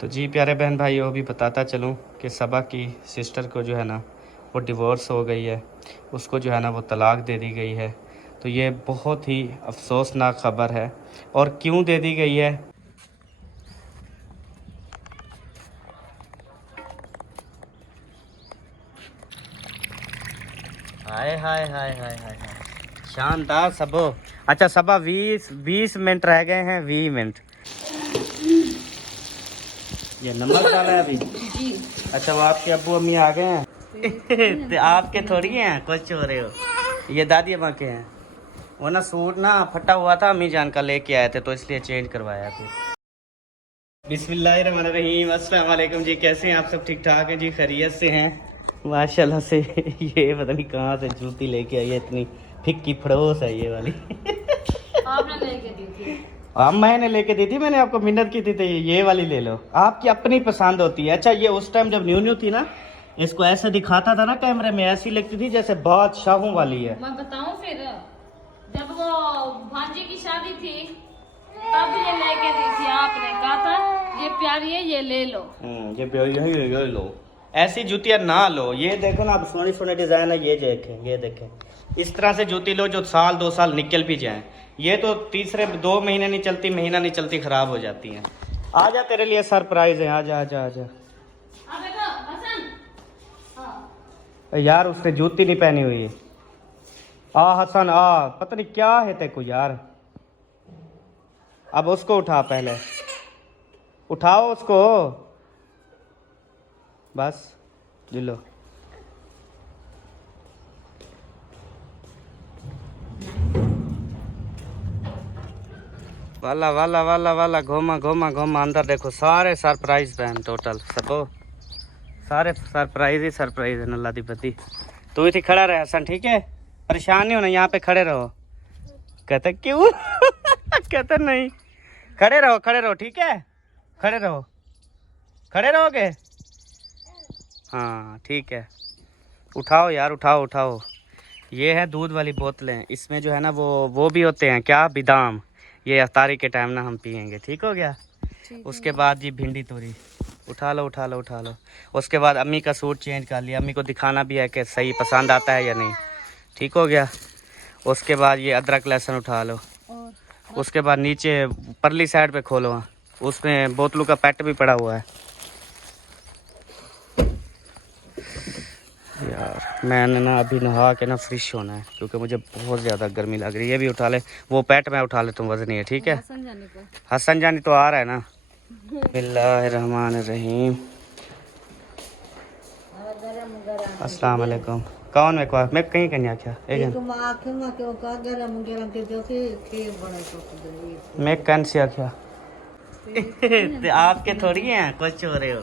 तो जी प्यारे बहन भाइयों, भी बताता चलूँ कि सबा की सिस्टर को जो है ना वो डिवोर्स हो गई है, उसको जो है ना वो तलाक दे दी गई है। तो ये बहुत ही अफसोसनाक ख़बर है। और क्यों दे दी गई है? हाय हाय हाय हाय हाय हाय, शानदार सबो। अच्छा सबा 20 मिनट रह गए हैं, 20 मिनट। ये नमक डाला है अभी जी। अच्छा वो आपके अब्बू अम्मी आ गए हैं? तो आपके थोड़ी हैं, कुछ हो रहे हो। ये दादी अम्मा के हैं। वो ना सूट ना फटा हुआ था, अम्मी जान का लेके आए थे तो इसलिए चेंज करवाया फिर। बिस्मिल्लाहिर्रहमानिर्रहीम, अस्सलाम वालेकुम जी। कैसे हैं आप सब? ठीक ठाक हैं जी, खैरियत से हैं माशाल्लाह से। ये पता नहीं कहाँ से जूती लेके आई है, इतनी फिक्की फड़ोस है ये वाली। आपने लेके दी थी? हाँ मैंने लेके दी थी, मैंने आपको मिन्नत की थी तो ये वाली ले लो, आपकी अपनी पसंद होती है। अच्छा ये उस टाइम जब न्यू न्यू थी ना, इसको ऐसे दिखाता था ना कैमरे में, ऐसी लगती थी जैसे बादशाहों वाली है। मैं बताऊं फिर, जब वो भांजी की शादी थी तब ये लेके दी थी, आपने कहा था ये प्यारी है ये ले लो। ये यही लो, ऐसी जूतियां ना लो। ये देखो ना, अब सोने सोने डिजाइन है, ये देखें, ये देखें। इस तरह से जूती लो जो साल 2 साल निकल भी जाए। ये तो तीसरे 2 महीने नहीं चलती, महीना नहीं चलती, खराब हो जाती हैं। आजा तेरे लिए सरप्राइज है, आजा आजा आजा। अब देखो हसन, हाँ। यार उसने जूती नहीं पहनी हुई है। आ हसन आ, पता नहीं क्या है तेरे को यार। अब उसको उठा, पहले उठाओ उसको, बस लो। वाला वाला वाला वाला, घोमा घोमा घोमा, अंदर देखो सारे सरप्राइज बहन, टोटल सबो सारे सरप्राइज ही सरप्राइज है। नल्ला दी पति तू ही थी खड़ा रहे हसन, ठीक है? परेशान नहीं होना, यहाँ पे खड़े रहो। कहते क्यों? कहते नहीं, खड़े रहो खड़े रहो, ठीक है? खड़े रहो, खड़े रहोगे? हाँ ठीक है। उठाओ यार, उठाओ उठाओ। ये है दूध वाली बोतलें, इसमें जो है ना वो भी होते हैं क्या, बादाम। ये अफ्तारी के टाइम ना हम पियेंगे, ठीक हो गया? उसके बाद जी भिंडी तोरी, उठा लो उठा लो उठा लो। उसके बाद अम्मी का सूट चेंज कर लिया, अम्मी को दिखाना भी है कि सही पसंद आता है या नहीं, ठीक हो गया? उसके बाद ये अदरक लहसुन उठा लो। उसके बाद नीचे परली साइड पे खोलो, उसमें बोतलों का पैट भी पड़ा हुआ है। यार मैंने ना अभी नहा के ना फ्रेश होना है, क्योंकि मुझे बहुत ज़्यादा गर्मी लग रही है। ये भी उठा ले, वो पैट मैं उठा लेता हूँ, वजन है, ठीक है? हसन जानी तो आ रहा है ना। बिस्मिल्लाहिर्रहमानिर्रहीम, अस्सलाम वालेकुम। कौन मैं को मैं कहीं कन्या क्या मैं कन से आख्या। तो आपके थोड़ी हैं, कुछ हो रहे हो।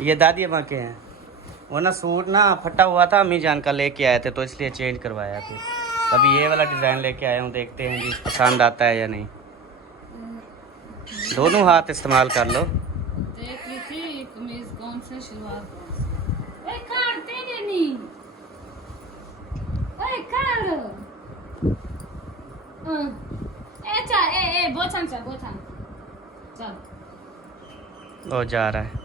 ये दादी अम्मा के हैं। वो ना सूट ना फटा हुआ था, अम्मी जान का लेके आए थे तो इसलिए चेंज करवाया फिर। अभी ये वाला डिज़ाइन लेके आया हूँ, देखते हैं जी पसंद आता है या नहीं। दोनों हाथ इस्तेमाल कर लो। देख ली थी कमीज कौन से, शलवार कौन से। ओए कर तेरे नहीं, ओए कर ए चा ए बोचन चा बोचन चल। वो जा रहा है।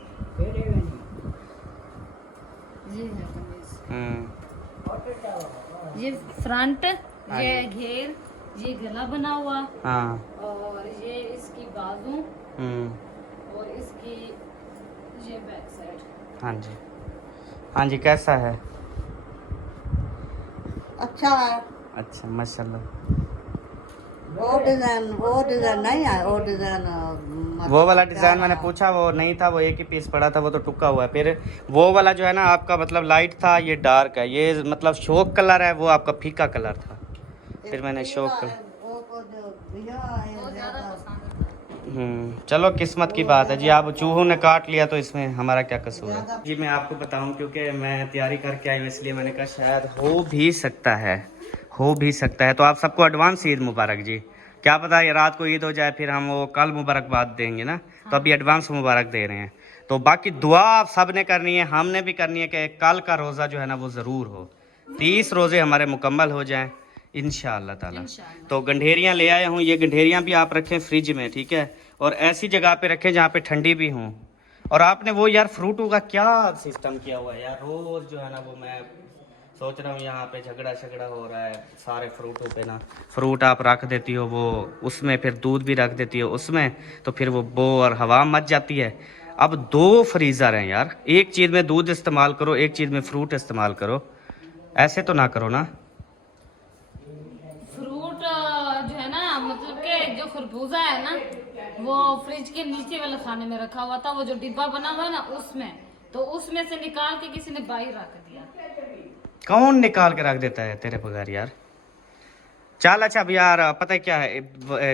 ये है कमीज, हम्म, ये फ्रंट, ये घेर, ये गला बना हुआ, हाँ, और ये इसकी बाजू, और इसकी ये बैक साइड। हाँ जी हाँ जी। कैसा है? अच्छा है। अच्छा माशाल्लाह। वो डिजाइन नहीं है, वो डिजाइन वो वाला डिज़ाइन मैंने पूछा, वो नहीं था, वो एक ही पीस पड़ा था, वो तो टुका हुआ है। फिर वो वाला जो है ना आपका मतलब लाइट था, ये डार्क है। ये मतलब शौक कलर है, वो आपका फीका कलर था। फिर मैंने शौक कलर, चलो किस्मत की बात है जी। आप चूहों ने काट लिया तो इसमें हमारा क्या कसूर है जी। मैं आपको बताऊं, क्योंकि मैं तैयारी करके आई हूँ, इसलिए मैंने कहा शायद हो भी सकता है, हो भी सकता है। तो आप सबको एडवांस ईद मुबारक जी। क्या पता ये रात को ईद हो जाए, फिर हम वो कल मुबारकबाद देंगे ना, तो अभी एडवांस मुबारक दे रहे हैं। तो बाकी दुआ आप सब ने करनी है, हमने भी करनी है कि कल का रोज़ा जो है ना वो ज़रूर हो, 30 रोज़े हमारे मुकम्मल हो जाएं इंशाअल्लाह ताला। तो गंढेरियाँ ले आया हूँ, ये गंढेरियाँ भी आप रखें फ्रिज में, ठीक है? और ऐसी जगह पे रखें जहाँ पे ठंडी भी हों, और आपने वो यार फ्रूटों का क्या सिस्टम किया हुआ है यार, रोज जो है ना वो मैं सोच रहा हूँ यहाँ पे झगड़ा हो रहा है सारे फ्रूटों पे ना। फ्रूट आप रख देती हो वो उसमें, फिर दूध भी रख देती हो उसमें, तो फिर वो बो और हवा मच जाती है। अब 2 फ्रीज़र हैं यार, एक चीज़ में दूध इस्तेमाल करो, एक चीज़ में फ्रूट इस्तेमाल करो, ऐसे तो ना करो ना। फ्रूट जो है ना, मतलब के जो खरबूजा है ना, वो फ्रिज के नीचे वाले खाने में रखा हुआ था, वो जो डिब्बा बना हुआ है ना उसमें, तो उसमें से निकाल के किसी ने बाहर रख दिया। कौन निकाल के रख देता है तेरे बगैर यार। चल अच्छा अब यार पता है क्या है,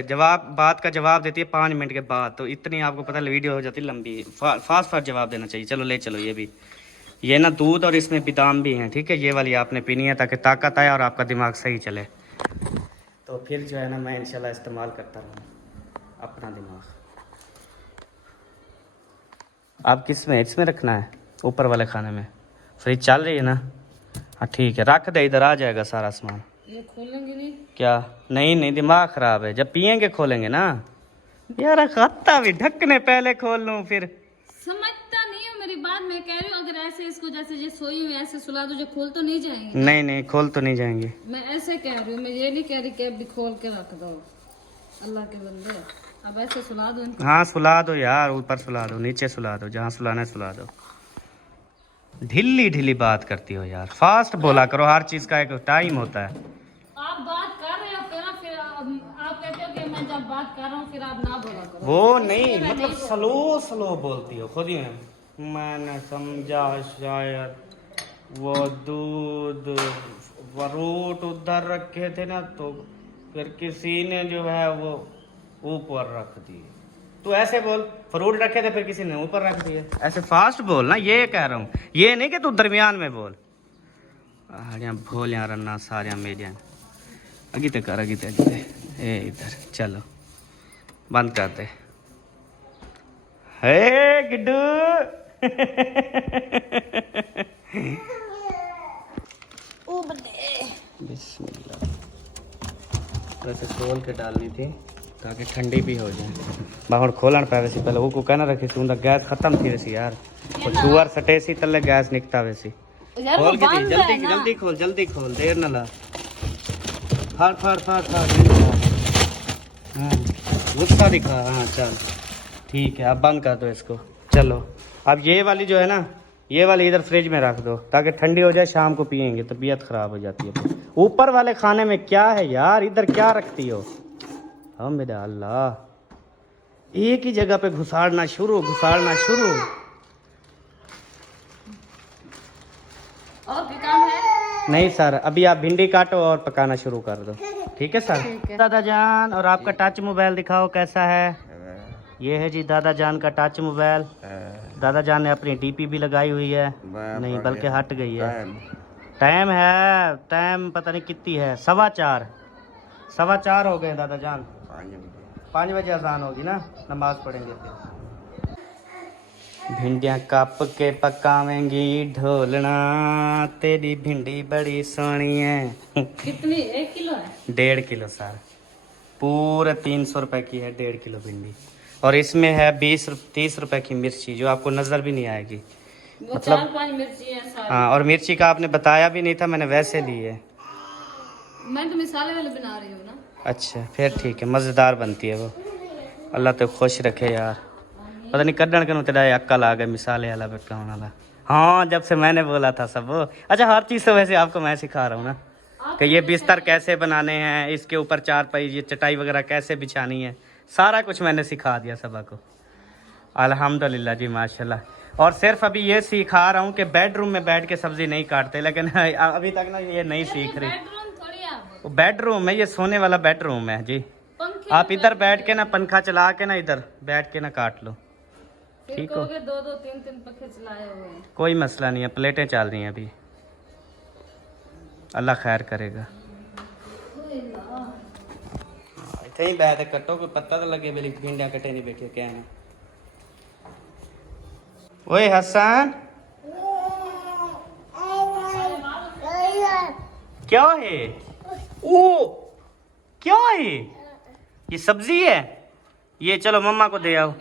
जवाब बात का जवाब देती है 5 मिनट के बाद, तो इतनी आपको पता है वीडियो हो जाती है लंबी। फास्ट जवाब देना चाहिए। चलो ले चलो ये भी, ये ना दूध और इसमें बादाम भी हैं, ठीक है। ये वाली आपने पीनी है ताकि ताकत आए और आपका दिमाग सही चले। तो फिर जो है ना मैं इंशाल्लाह इस्तेमाल करता रहूँ अपना दिमाग। आप किस में, इसमें रखना है ऊपर वाले खाने में? फ्रिज चल रही है ना? हाँ ठीक है, रख दे, इधर आ जाएगा सारा सामान। ये खोलेंगे नहीं क्या? नहीं दिमाग ख़राब है, जब पियेंगे खोलेंगे ना यार। खाता भी ढकने पहले खोल लूँ फिर। समझता नहीं हो मेरी बात, मैं कह रही हूँ अगर ऐसे इसको जैसे ये सोई हुई ऐसे सुला दो, जो खोल तो नहीं जाएंगे। नहीं खोल तो नहीं जाएंगे। मैं ऐसे कह रही हूँ, मैं ये नहीं कह रही कि अभी खोल के रख दो, अल्लाह के बंदे। अब ऐसे सुला दो इनको। हाँ सुला दो यार, ऊपर सुला दो, नीचे सुला दो, जहाँ सुलाना है सुला दो। ढिल्ली बात करती हो यार, फास्ट बोला करो, हर चीज़ का एक टाइम होता है। आप बात कर रहे हो ना, फिर आप कहते हो कि मैं जब बात कर रहा हूँ फिर आप ना बोला करो। वो नहीं मतलब स्लो बोलती हो खुद ही में। मैंने समझा शायद वो दूध फ्रूट उधर रखे थे ना, तो फिर किसी ने जो है वो ऊपर रख दिए। तू ऐसे बोल, फ्रूट रखे थे फिर किसी ने ऊपर रख दिए, ऐसे फास्ट बोल ना, ये कह रहा हूँ। ये नहीं कि तू दरमियान में बोल। भोल यहाँ रन्ना सारे मेरिया अगीते कर अगीते ए इधर चलो बंद करते। हे गिड्डू बिस्मिल्लाह। वैसे खोल के डालनी थी ताकि ठंडी भी हो जाए। बाहर खोलन पे वैसे पहले वो को कहना रखी तू गैस खत्म थी वैसी यार, वो चूअर सटे सी तले गैस निकता वैसी। खोल के दी, जल्दी खोल देर न ला। फाड़ हाँ गुस्सा दिखा। हाँ चल ठीक है, अब बंद कर दो इसको। चलो अब ये वाली जो है ना, ये वाली इधर फ्रिज में रख दो ताकि ठंडी हो जाए, शाम को पियेंगे, तबीयत खराब हो जाती है। ऊपर वाले खाने में क्या है यार, इधर क्या रखती हो? हम मेरा अल्लाह, एक ही जगह पे घुसाड़ना शुरू। और भी काम है? नहीं सर, अभी आप भिंडी काटो और पकाना शुरू कर दो, ठीक है सर। दादा जान, और आपका टच मोबाइल दिखाओ कैसा है। ये है जी दादा जान का टच मोबाइल। दादा जान ने अपनी डीपी भी लगाई हुई है, नहीं बल्कि हट गई है। टाइम पता नहीं कितनी है, 4:15 हो गए दादा जान। 5 बजे अजान होगी ना, नमाज पढ़ेंगे फिर। भिंडियाँ काप के पकावेंगी ढोलना, तेरी भिंडी बड़ी सोनी है। कितनी? 1 किलो है? 1.5 किलो सर, पूरे 300 रुपए की है 1.5 किलो भिंडी। और इसमें है 30 रुपए की मिर्ची, जो आपको नजर भी नहीं आएगी। वो मतलब 4-5 मिर्ची है सारी। हाँ, और मिर्ची का आपने बताया भी नहीं था, मैंने वैसे ली है। मैं तो मिसाले वाले बना रही हूँ ना। अच्छा फिर ठीक है, मज़ेदार बनती है वो। अल्लाह तो खुश रखे यार। पता नहीं कड्डन के तेरा अक्ल आ गया मिसाले वाला बेटकाने वाला। हाँ जब से मैंने बोला था सब। अच्छा हर चीज़ तो वैसे आपको मैं सिखा रहा हूँ ना, कि ये बिस्तर कैसे बनाने हैं, इसके ऊपर चारपाई ये चटाई वगैरह कैसे बिछानी है, सारा कुछ मैंने सिखा दिया सबा को। अल्हम्दुलिल्लाह जी माशाल्लाह। और सिर्फ अभी ये सिखा रहा हूँ कि बेडरूम में बैठ के सब्जी नहीं काटते, लेकिन अभी तक ना ये नहीं सीख रही। बेडरूम थोड़ी आप, वो बेडरूम है, ये सोने वाला बेडरूम है जी। आप इधर बैठ के ना पंखा चला के ना इधर बैठ के ना काट लो, ठीक हो? 2-2 3-3 पंखे चलाए हुए हैं। कोई मसला नहीं है, प्लेटें चल रही हैं अभी, अल्लाह खैर करेगा। इतने ही बैठ कटो, कोई पत्ता तो लगे मेरी भिंडियाँ कटे नहीं बैठे क्या है। ओए हसन क्या है? ओ क्या है? ये सब्जी है? ये चलो मम्मा को दे आओ,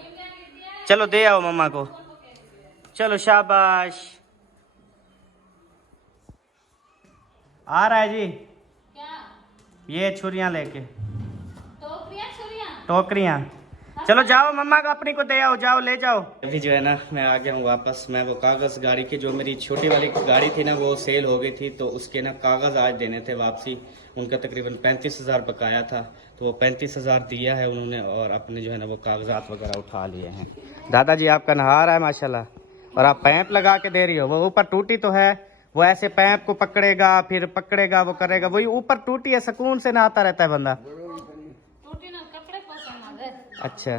चलो दे आओ मम्मा को। चलो शाबाश। आ रहा है जी क्या ये छुरियां लेके, छुरियां टोकरियां। चलो जाओ मम्मा को अपनी को दे आओ, जाओ ले जाओ। अभी जो है ना मैं आ गया हूँ वापस। मैं वो कागज़ गाड़ी की, जो मेरी छोटी वाली गाड़ी थी ना वो सेल हो गई थी, तो उसके ना कागज़ आज देने थे वापसी। उनका तकरीबन 35,000 बकाया था, तो वो 35,000 दिया है उन्होंने, और अपने जो है ना वो कागजात वगैरह उठा लिए हैं। दादाजी आपका नहा रहा है माशाल्लाह, और आप पैंप लगा के दे रही हो। वो ऊपर टूटी तो है, वो ऐसे पैंप को पकड़ेगा, फिर पकड़ेगा, वो करेगा, वही ऊपर टूटी है, सुकून से नहाता रहता है बंदा। अच्छा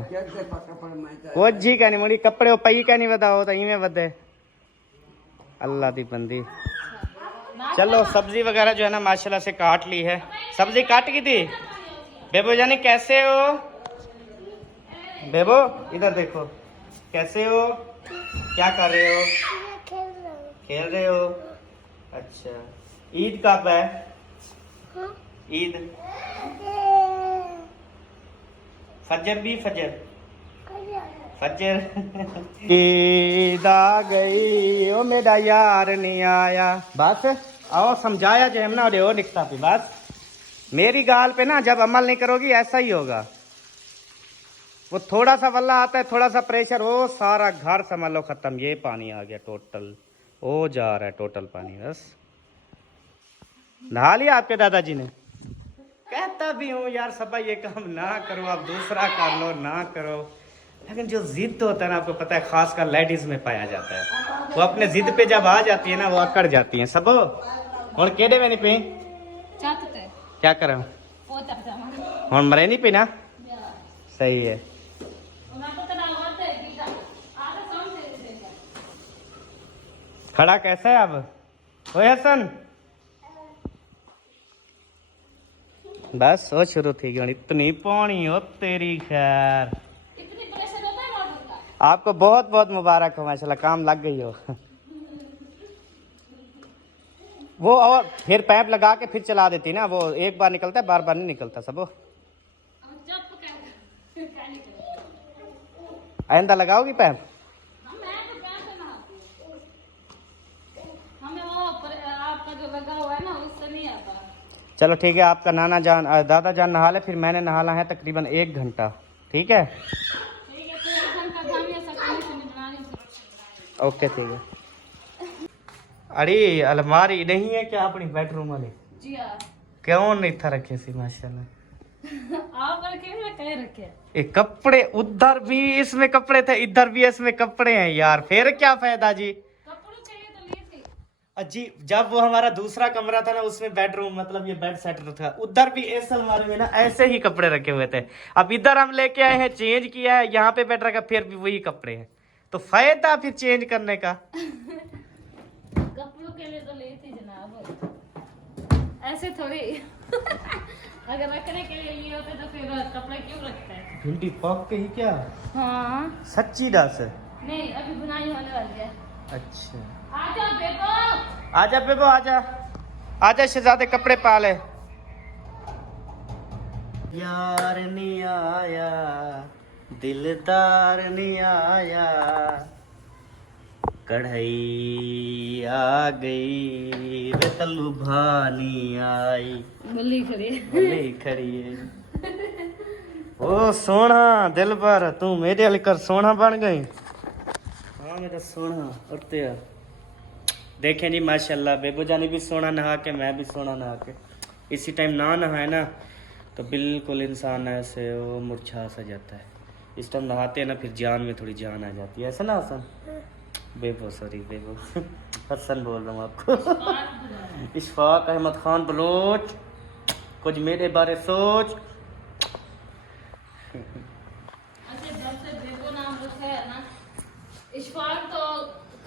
कुछ जी का नहीं मुड़ी कपड़े पई का नहीं बता होता इवें बदे अल्लाह दी बंदी। चलो सब्जी वगैरह जो है ना माशाल्लाह से काट ली है। सब्जी काट की थी। बेबो जानी कैसे हो? बेबो इधर देखो, कैसे हो? क्या कर रहे हो? खेल रहे हो? अच्छा ईद कब है? ईद फजर भी फजर ईद आ गई ओ मेरा यार नहीं आया। बस आओ समझाया जो हमने और निकता भी बस। मेरी गाल पे ना जब अमल नहीं करोगी ऐसा ही होगा। वो थोड़ा सा वल्ला आता है, थोड़ा सा प्रेशर, वो सारा घर समझ लो खत्म। ये पानी आ गया टोटल, वो जा रहा है टोटल पानी। बस नहा लिया आपके दादाजी ने? कहता भी हूँ यार सबा ये काम ना करो, आप दूसरा कर लो, ना करो। लेकिन जो जिद होता है ना, आपको पता है खासकर लेडीज में पाया जाता है। वो अपने जिद पे जब आ जाती है ना वो अकड़ जाती है सब। और केड़े में नहीं पी क्या कर हूँ मरे नहीं पीना सही है। खड़ा कैसा है अब? ओए हसन बस वो शुरू थी गई इतनी पानी हो तेरी। खैर आपको बहुत बहुत मुबारक हो माशाल्लाह, काम लग गई हो। वो और फिर पैप लगा के फिर चला देती ना, वो एक बार निकलता है बार बार नहीं निकलता सब। आइंदा लगाओगी पैप? चलो ठीक है, आपका नाना जान दादा जान नहा ले, फिर मैंने नहाला है तकरीबन 1 घंटा। ठीक है ओके ठीक है। अरे अलमारी नहीं है क्या अपनी बेडरूम वाली? जी हाँ। क्यों नहीं था रखे सी माशाल्लाह। आप रखे रखे ये कपड़े उधर भी इसमें कपड़े थे, इधर भी इसमें कपड़े हैं यार, फिर क्या फायदा जी? जी जब वो हमारा दूसरा कमरा था ना उसमें बेडरूम मतलब ये बेड सेट था, उधर भी इस अलमारी में ना ऐसे ही कपड़े रखे हुए थे। अब इधर हम लेके आए हैं, चेंज किया है, यहाँ पे बेड रखा, फिर भी वही कपड़े हैं, तो फायदा फिर चेंज करने का। कपड़ों के लिए तो लेती जनाब, ऐसे थोड़ी। अगर रखने के लिए लिए होते तो फिर कपड़े क्यों रखते हैं? भिंडी पक गई क्या? हाँ सच्ची डास? नहीं अभी बुनाई होने वाली है। अच्छा आजा बेबो, आजा बेबो, आजा आजा शहजादे कपड़े पा ले। यार नहीं आया दिलदार नहीं आया, कढ़ाई आ गई वे तल्लू भानी आई। बल्ली खड़ी बल्ली खड़ी है। ओ सोना दिल पर तू मेरे वाली कर सोना बन गई। हाँ मेरा सोना उठते देखें जी माशाल्लाह, बेबू जानी भी सोना नहा के, मैं भी सोना नहा के। इसी टाइम ना नहाए ना तो बिल्कुल इंसान ऐसे वो मुरझा सा जाता है। इस टाइम नहाते हैं ना फिर जान में थोड़ी जान आ जाती है, ऐसा ना हसन? बेबो सॉरी बेबो हसन बोल रहा हूँ आपको। इशफाक अहमद खान बलोच, कुछ मेरे बारे सोच। अच्छा जब से बेबो नाम रखा है ना, इशफाक तो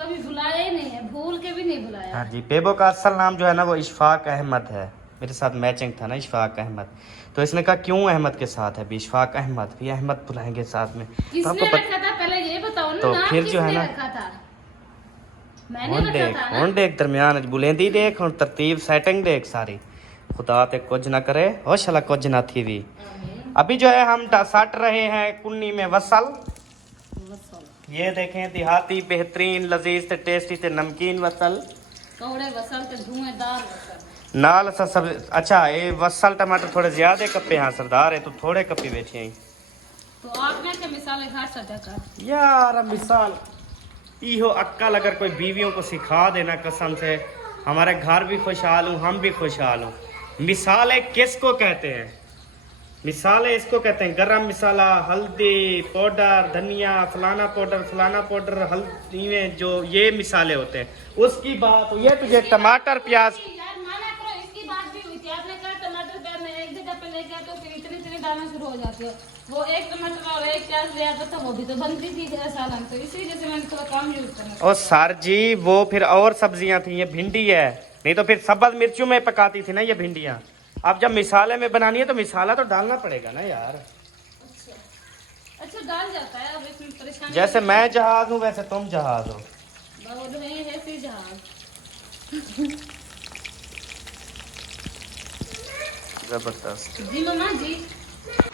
कभी बुलाया ही नहीं है, भूल के भी नहीं बुलाया। हाँ जी, बेबो का असल नाम जो है ना वो इशफाक अहमद है। मेरे साथ मैचिंग था ना इशफाक अहमद, तो इसने कहा क्यों अहमद के साथ है भी इशफाक अहमद, भी अहमद बुलाएंगे साथ में। किसने तो आपको रखा था पहले ये बताओ ना, तो नाम फिर जो है किसने ना रखा था? मैंने रखा था ना। हुन देख दरमियान बुलेंदी देख, हुन तरतीब सेटिंग देख सारी। खुदा ते कुछ ना करे हो शला कुछ ना थी भी। अभी जो है हम सट रहे हैं कुन्नी में वसल। ये देखें देहाती बेहतरीन लजीज ते टेस्टी ते नमकीन वसल कौड़े वसल ते धुएंदार वसल नाल सा सब। अच्छा ये वसल टमाटर थोड़े ज्यादा कप्पे हाँ सरदार है तो थोड़े कप्पे बेचे हैं तो आपने क्या मिसाल घाट सटा कर यार। मिसाल इहो अक्कल अगर कोई बीवियों को सिखा देना कसम से हमारे घर भी खुशहाल हूँ, हम भी खुशहाल हूँ। मिसालें किसको कहते हैं? मिसालें इसको कहते हैं गरम मसाला, हल्दी पाउडर, धनिया, फलाना पाउडर हल्दी में जो ये मिसाले होते हैं उसकी बात। ये तुझे टमाटर प्याज यार माना करो, इसकी बात भी हुई थी। आपने कहा टमाटर प्याज में एक जगह पे लेके तो फिर इतनी डालना शुरू हो जाती है। वो एक टमाटर और एक प्याज ले आता था, वो भी तो बनती थी सालन, तो इसी वजह से मैंने थोड़ा कम यूज करना। और सर जी वो फिर और सब्जियां थी, ये भिंडी है, नहीं तो फिर सब्ज मिर्चों में पकाती थी ना ये भिंडियां। अब जब मिसाले में बनानी है तो मिसाला तो डालना पड़ेगा ना यार। अच्छा डाल जाता है, अब इसमें परेशानी। जैसे मैं जहाज हूँ वैसे तुम जहाज हो। बहुत नहीं है फिर जहाज। जबरदस्त जी मम्मा जी।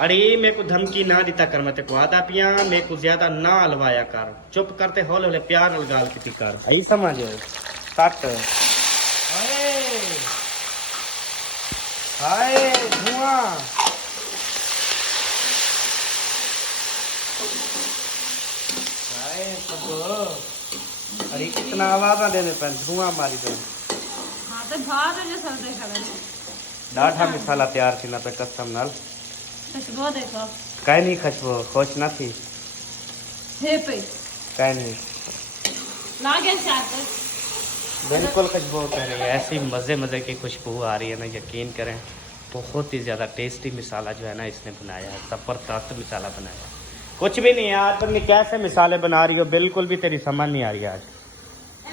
अरे मेरे को धमकी ना दिता कर, मैं तेको आदा पिया मेरे को ज्यादा ना हलवाया कर, चुप करते हौले हौले प्यार नाल गाल की कर आई समझ कट। हाय धुआं हाय सब। अरे कितना आवाज आ देने पर धुआं मारी दे। हाँ तो भात है जो सर्दे खड़े डाढ़ा मिसाला तैयार थी ना पे कसम नाल। खुशबू देखो काहे नहीं खुशबू खुश ना थी हे पे काहे नहीं लागे शायद बिल्कुल खुशबू कह रही है ऐसी मज़े मज़े की खुशबू आ रही है ना, यकीन करें बहुत ही ज़्यादा टेस्टी मिसाला जो है ना इसने बनाया है, ज़बरदस्त मिसाला बनाया है। कुछ भी नहीं है आज तुमने कैसे मिसाले बना रही हो, बिल्कुल भी तेरी समझ नहीं आ रही आज।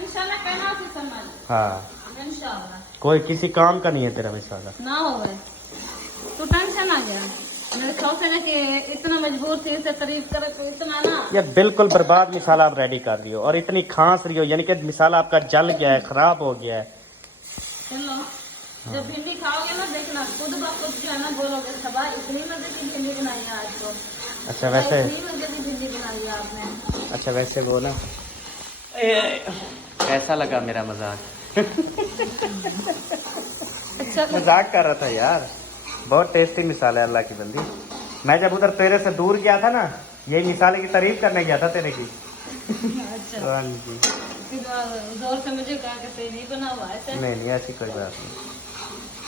इंशाल्लाह कहना से समझ। हाँ इंशाल्लाह कोई किसी काम का नहीं है तेरा मिसाला। ना हो गए तो टेंशन आ गया मेरे ख्याल से ना कि इतना मजबूर थी इसे तारीफ करे तो इतना ना ये बिल्कुल बर्बाद मिसाला आप रेडी कर रही हो और इतनी खांस रही हो, यानी कि मिसाला आपका जल गया है, खराब हो गया है। चलो जब भिंडी खाओगे ना देखना खुद ब खुद जो है ना बोलोगे सबा इतनी मजे की भिंडी बनाई है आज तो। अच्छा वैसे इतनी मजे की भिंडी बनाई है आपने। अच्छा वैसे वो ना कैसा लगा मेरा मजाक? अच्छा मजाक कर रहा था यार, बहुत टेस्टी मिसाल है अल्लाह की बंदी। मैं जब उधर तेरे से दूर गया था ना यही मिसाले की तारीफ करने गया था तेरे की। अच्छा हाँ जी फिर जोर से मुझे कहा कि नहीं बना हुआ है ऐसे। नहीं ऐसी कोई बात नहीं।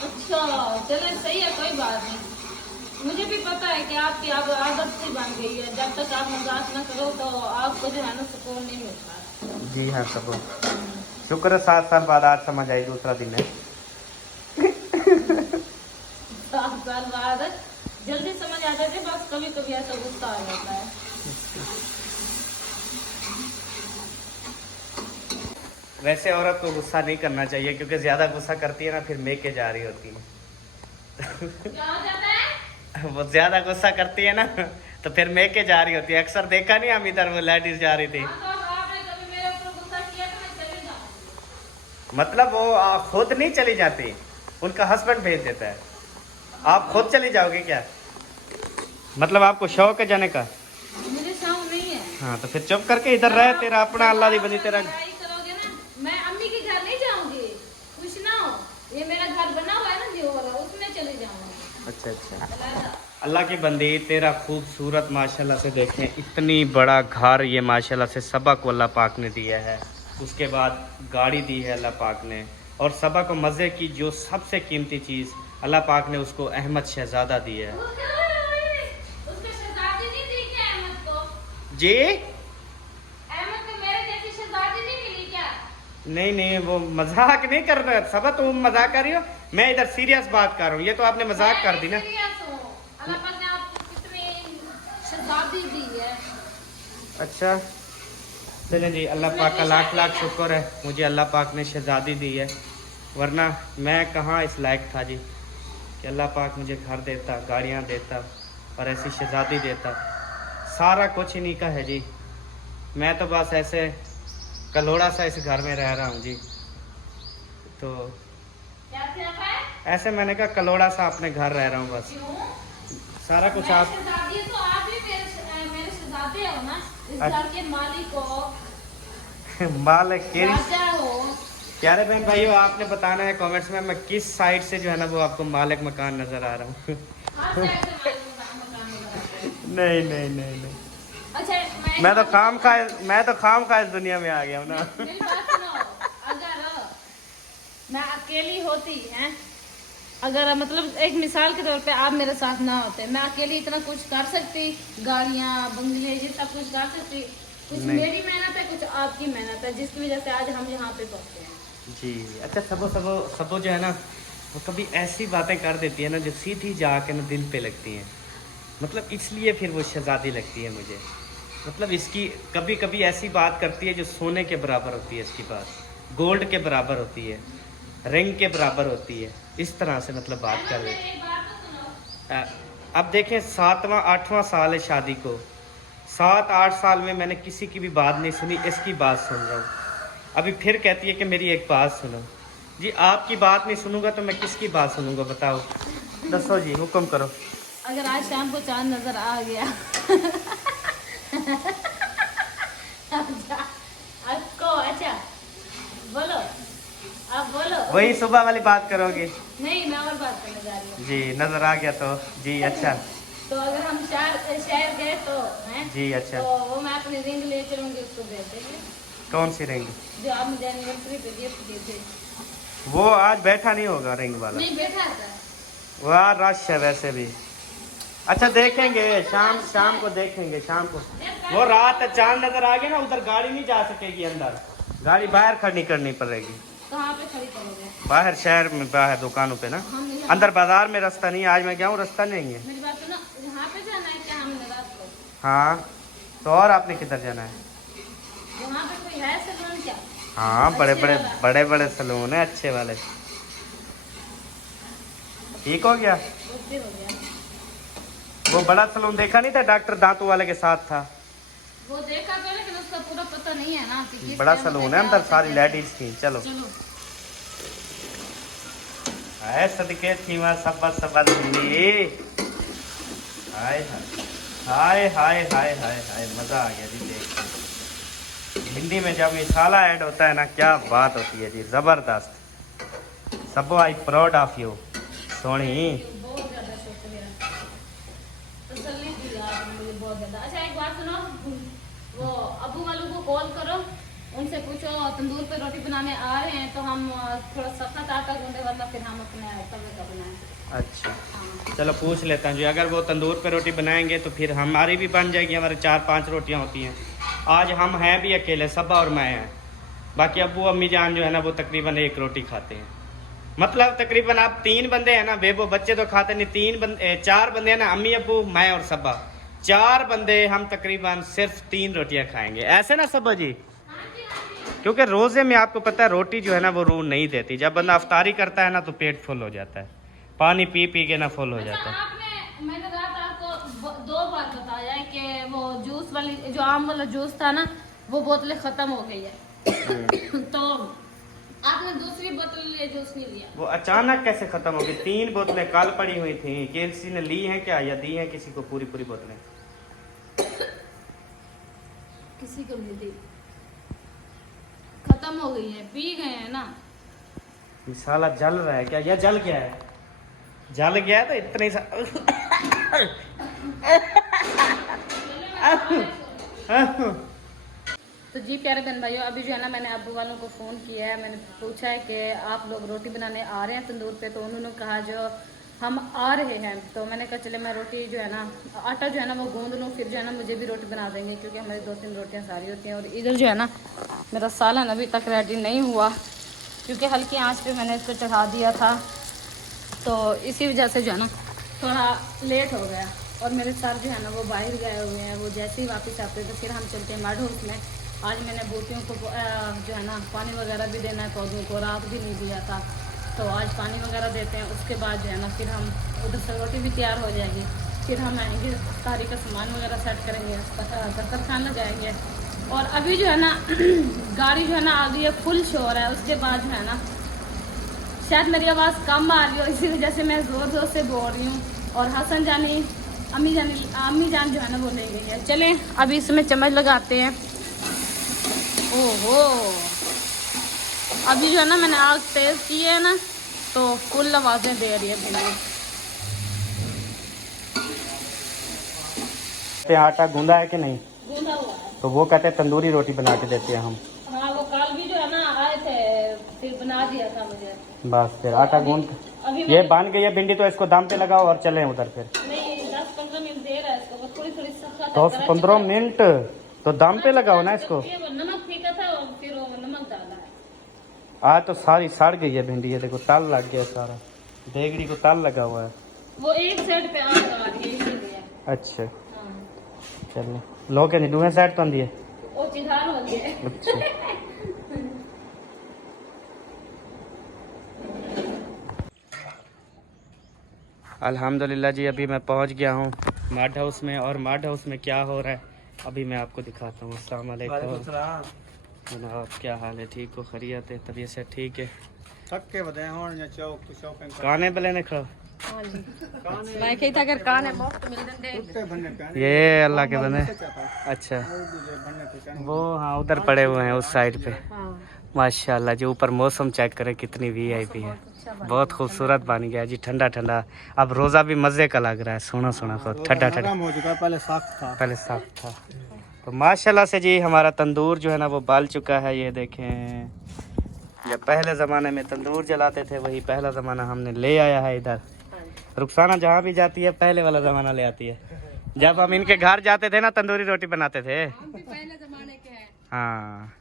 अच्छा चलो सही है कोई बात नहीं। मुझे भी पता है कि आपकी आदत सी बन गई है, जब तक आप मजाक न करो तो आपको जो है ना सुकून नहीं मिलता। जी हाँ सब शुक्र है 7 साल बाद आज समझ आई, दूसरा दिन है। 7 साल बाद जल्दी समझ आ जाती है, बस कभी कभी ऐसा गुस्सा आ जाता है। वैसे औरत को गुस्सा नहीं करना चाहिए क्योंकि ज्यादा गुस्सा करती है ना फिर मेके जा रही होती है। क्या हो जाता है? वो ज्यादा गुस्सा करती है ना तो फिर मेके जा रही होती है। अक्सर देखा नहीं हम इधर वो लेडीज जा रही थी। हाँ, तो अब आपने कभी मेरे ऊपर गुस्सा किया तो मैं चली जाऊँ। मतलब वो खुद नहीं चली जाती, उनका हस्बैंड भेज देता है। आप खुद चली जाओगे क्या? मतलब आपको शौक है जाने का? मुझे शौक नहीं है। हाँ तो फिर चुप करके इधर रहे, तेरा अपना अल्लाह दी बनी तेरा। लड़ाई करोगे ना मैं अम्मी के घर नहीं जाऊंगी, खुश ना हो। ये मेरा घर बना हुआ है ना जो वाला उसमें चली जाऊंगी। अच्छा अल्लाह की बंदी तेरा खूबसूरत माशाल्लाह से देखें इतनी बड़ा घर ये माशाल्लाह से सबा को अल्लाह पाक ने दिया है। उसके बाद गाड़ी दी है अल्लाह पाक ने, और सबा को मज़े की जो सबसे कीमती चीज़ अल्लाह पाक ने उसको अहमद शहजादा दी है। उसके शहजादी नहीं दी क्या अहमद को? जी अहमद को मेरे जैसी शहजादी नहीं मिली क्या? नहीं वो मजाक नहीं कर रहा सबा, तुम मजाक कर रही हो, मैं इधर सीरियस बात कर रहा हूँ। ये तो आपने मजाक कर दी ना। अल्लाह पाक ने आपको कितनी शहजादी दी है। अच्छा चलें जी, अल्लाह पाक का लाख लाख शुक्र है मुझे अल्लाह पाक ने शहजादी दी है, वरना मैं कहाँ इस लायक था जी कि अल्लाह पाक मुझे घर देता, गाड़ियाँ देता और ऐसी शहजादी देता। सारा कुछ इन्हीं का है जी। मैं तो बस ऐसे कलोड़ा सा इस घर में रह रहा हूँ जी। तो क्या क्या है? ऐसे मैंने कहा कलोड़ा सा अपने घर रह रहा हूँ बस। क्यों? सारा कुछ मैं आप शहजादी तो आप भी मेरे शहजादे हो ना, इस घर के मालिक हो, मालिक के राजा हो। प्यारे बहन भाइयों, आपने बताना है कमेंट्स में मैं किस साइड से जो है ना वो आपको मालिक मकान नजर आ रहा हूँ। हर साइड से मालिक मकान नजर आता है। नहीं नहीं नहीं नहीं, अच्छा मैं तो खाम खा इस दुनिया में आ गया हूँ ना। मेरी बात सुनो, अगर मैं अकेली होती है, अगर मतलब एक मिसाल के तौर पे आप मेरे साथ ना होते, मैं अकेली इतना कुछ कर सकती, गाड़ियाँ बंगले ये सब कुछ कर सकती। कुछ नहीं। मेरी मेहनत है, कुछ आपकी मेहनत है, जिसकी वजह से आज हम यहाँ पे पहुँचे हैं। जी अच्छा, सबो जो है ना वो कभी ऐसी बातें कर देती है ना जो सीधी जाके ना दिल पे लगती हैं। मतलब इसलिए फिर वो शहजादी लगती है मुझे। मतलब इसकी कभी कभी ऐसी बात करती है जो सोने के बराबर होती है, इसकी बात गोल्ड के बराबर होती है, रिंग के बराबर होती है। इस तरह से मतलब बात कर रही है। एक बात तो सुनो, अब देखें 7वां 8वां साल है शादी को, 7-8 साल में मैंने किसी की भी बात नहीं सुनी, इसकी बात सुन रहा हूँ। अभी फिर कहती है कि मेरी एक बात सुनो। जी आपकी बात नहीं सुनूंगा तो मैं किसकी बात सुनूंगा बताओ, दसो जी, हुक्म करो। अगर आज शाम को चांद नजर आ गया आपको, अच्छा बोलो, आप बोलो। वही सुबह वाली बात करोगे? नहीं, मैं और बात करने जा रही हूँ। जी नजर आ गया तो जी अच्छा। तो अगर हम शहर गए तो हैं, जी अच्छा। तो वो मैं अपनी रिंग ले चलूंगी, उसको दे देंगे। कौन सी रिंग? जो आप मुझे एनिवर्सरी पे गिफ्ट दिए थे। वो आज बैठा नहीं होगा रिंग वाला, नहीं बैठा था। वह रश है वैसे भी। अच्छा देखेंगे शाम को देखेंगे, शाम को। वो रात चांद नजर आ गया ना, उधर गाड़ी नहीं जा सकेगी, अंदर गाड़ी बाहर खड़ी करनी पड़ेगी। कहाँ पे खड़ी करोगे? बाहर शहर में, बाहर दुकानों पे ना, हम यहाँ- अंदर बाजार में रास्ता नहीं है। आज मैं गया हूँ, रास्ता नहीं है। मेरी बात सुनो, यहाँ पे जाना है क्या हमने रात को? हाँ तो और आपने किधर जाना है? वहाँ पे कोई है सलून क्या? हाँ अच्छे वाला? बड़े बड़े सलून है, अच्छे वाले। ठीक हो गया? बहुत देर हो गया। वो बड़ा सलून देखा नहीं था, डॉक्टर दांतों वाले के साथ था। वो देखा तो, लेकिन उसका पूरा पता नहीं है ना कि किस बड़ा टाइम सलून पे है, अंदर क्या सारी होता है। लेडीज थी। चलो चलो है सदके थी वहाँ सब हिंदी। हाय हाय हाय हाय हाय हाय, मजा आ गया जी देख के। हिंदी में जब मिसाला ऐड होता है ना, क्या बात होती है जी, जबरदस्त। सब I proud of you Soni. बहुत ज्यादा शुक्रिया, तसल्ली दी आपने मुझे बहुत ज्यादा। अच्छा एक बात सुनो, वो अबू वालों को कॉल करो, उनसे पूछो तंदूर पे रोटी बनाने आ रहे हैं तो हम थोड़ा सख्त आटा गूंदे, वरना फिर हम अपने तवे का बनाएं। अच्छा हाँ। चलो पूछ लेता हूँ जी, अगर वो तंदूर पे रोटी बनाएंगे तो फिर हमारी भी बन जाएगी। हमारे 4-5 रोटियाँ होती हैं। आज हम हैं भी अकेले, सबा और मैं हैं। बाकी अब्बू अम्मी जान जो है ना वो तकरीबन 1 रोटी खाते हैं। मतलब तकरीबन आप 3 बंदे हैं ना, बेबो बच्चे तो खाते नहीं, 4 बंदे हैं ना, अम्मी अब्बू मैं और सबा, 4 बंदे हम तकरीबन सिर्फ 3 रोटियां खाएंगे, ऐसे ना सबा जी? क्योंकि रोजे में आपको पता है रोटी जो है ना वो रूह नहीं देती। जब बंदा अफ्तारी करता है ना तो पेट फुल हो जाता है, पानी पी पी के ना फुल हो जाता है। मैंने रात आपको 2 बार बताया है कि वो जूस वाली, जो आम वाला जूस था ना, वो बोतलें खत्म हो गई है तो आपने दूसरी बोतल लिए, जूस नहीं लिया। वो अचानक कैसे खत्म हो गई? 3 बोतलें कल पड़ी हुई थी, किसी ने ली हैं क्या, या दी हैं किसी को पूरी बोतलें? किसी को नहीं दी, खत्म हो गई है, पी गए हैं ना। ये साला जल रहा है क्या, या जल गया है? जल गया है तो इतना ही तो जी प्यारे बहन भाइयों, अभी जो है ना मैंने अब्बू वालों को फ़ोन किया है। मैंने पूछा है कि आप लोग रोटी बनाने आ रहे हैं तंदूर पे, तो उन्होंने कहा जो हम आ रहे हैं। तो मैंने कहा चले मैं रोटी जो है ना, आटा जो है ना वो गूंद लूँ, फिर जो है ना मुझे भी रोटी बना देंगे, क्योंकि हमारी 2-3 रोटियाँ सारी होती हैं। और इधर जो है ना मेरा सालन अभी तक रेडी नहीं हुआ, क्योंकि हल्की आँच पे मैंने इसको चढ़ा दिया था, तो इसी वजह से जो है ना थोड़ा लेट हो गया। और मेरे सर जो है ना वो बाहर गए हुए हैं, वो जैसे ही वापस आते हैं तो फिर हम चलते हैं मड हाउस में। आज मैंने बूटियों को जो है ना पानी वगैरह भी देना है, पौधों को रात भी नहीं दिया था, तो आज पानी वगैरह देते हैं। उसके बाद जो है ना फिर हम उधर से रोटी भी तैयार हो जाएगी, फिर हम आएंगे सारी का सामान वगैरह सेट करेंगे, दस्तरखान लगाएंगे। और अभी जो है ना गाड़ी जो है ना आ गई है, फुल शोर है। उसके बाद जो है ना शायद मेरी आवाज़ कम आ रही हो, इसी वजह से मैं ज़ोर ज़ोर से बोल रही हूँ। और हसन जानी अम्मी जान जो है ना वो ले गई है। चलें अभी इसमें चम्मच लगाते हैं। ओहो अभी जो है ना मैंने आग तेज की है ना तो फुल आवाजें दे रही है भिंडी। आटा गूंदा है कि नहीं? गूंदा हुआ है। तो वो कहते हैं तंदूरी रोटी बना के देते हैं हम। हाँ वो कल भी जो है ना आए थे फिर बना दिया था मुझे। बस फिर आटा गूंद अभी ये बन गई है भिंडी, तो इसको दम पे लगाओ और चलें उधर। फिर नहीं 10-15 मिनट दे रहा है इसको, बस थोड़ी थोड़ी सख्त 10-15 मिनट तो दम पे लगाओ ना इसको। ये वो नमक फीका था और फिर वो नमक डाला है। आज तो सारी सड़ गई है भिंडी, ये देखो तल लग गया सारा, देगड़ी को तल लगा हुआ है। वो एक साइड पे आग लगा दी है इसलिए। अच्छा हाँ चलिए लो के नहीं दूसरे साइड तो आंदी है। वो चिधार हो गया। अच्छा अल्हम्दुलिल्लाह जी, अभी मैं पहुंच गया हूं माड हाउस में, और माड हाउस में क्या हो रहा है अभी मैं आपको दिखाता हूं। अस्सलाम वालेकुम जनाब, क्या हाल है? ठीक हो? खैरियत है? तबीयत से ठीक है? थके बदे होण या चौक काने बले ने खा हाँ जी मैं कहता अगर कान है मुफ्त मिल दे कुत्ते बनने पे ये अल्लाह के बने। अच्छा बनने पे वो हाँ उधर पड़े हुए हैं उस साइड पे। हाँ माशाल्लाह जी, ऊपर मौसम चेक करें कितनी वीआईपी है, बहुत खूबसूरत बन गया जी, ठंडा ठंडा। अब रोज़ा भी मज़े का लग रहा है, सोना सोना को ठंडा ठंडा। हो चुका है, पहले सख्त था। पहले साफ था। तो माशाल्लाह से जी हमारा तंदूर जो है ना वो बाल चुका है। ये देखें, जब पहले ज़माने में तंदूर जलाते थे वही पहला ज़माना हमने ले आया है इधर। रुखसाना जहाँ भी जाती है पहले वाला ज़माना ले आती है। जब हम इनके घर जाते थे ना तंदूरी रोटी बनाते थे। पहले जमाने के हैं। हाँ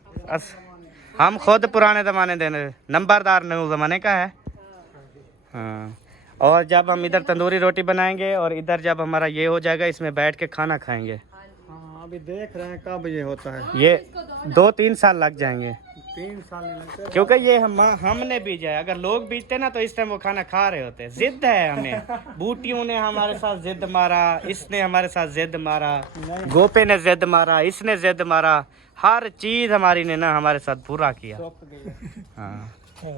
हम खुद पुराने ज़माने देने नंबरदार नए ज़माने का है। हाँ और जब हम इधर तंदूरी रोटी बनाएंगे और इधर जब हमारा ये हो जाएगा इसमें बैठ के खाना खाएंगे। हाँ अभी देख रहे हैं कब ये होता है। ये 2-3 साल लग जाएंगे 3 साल नहीं लगते। क्योंकि ये हमने बीजा है। अगर लोग बीजते ना तो इस टाइम वो खाना खा रहे होते। जिद है हमें, बूटियों ने हमारे साथ जिद मारा, इसने हमारे साथ जिद मारा, गोपे ने जिद मारा, इसने जिद मारा, हर चीज हमारी ने ना हमारे साथ पूरा किया। हाँ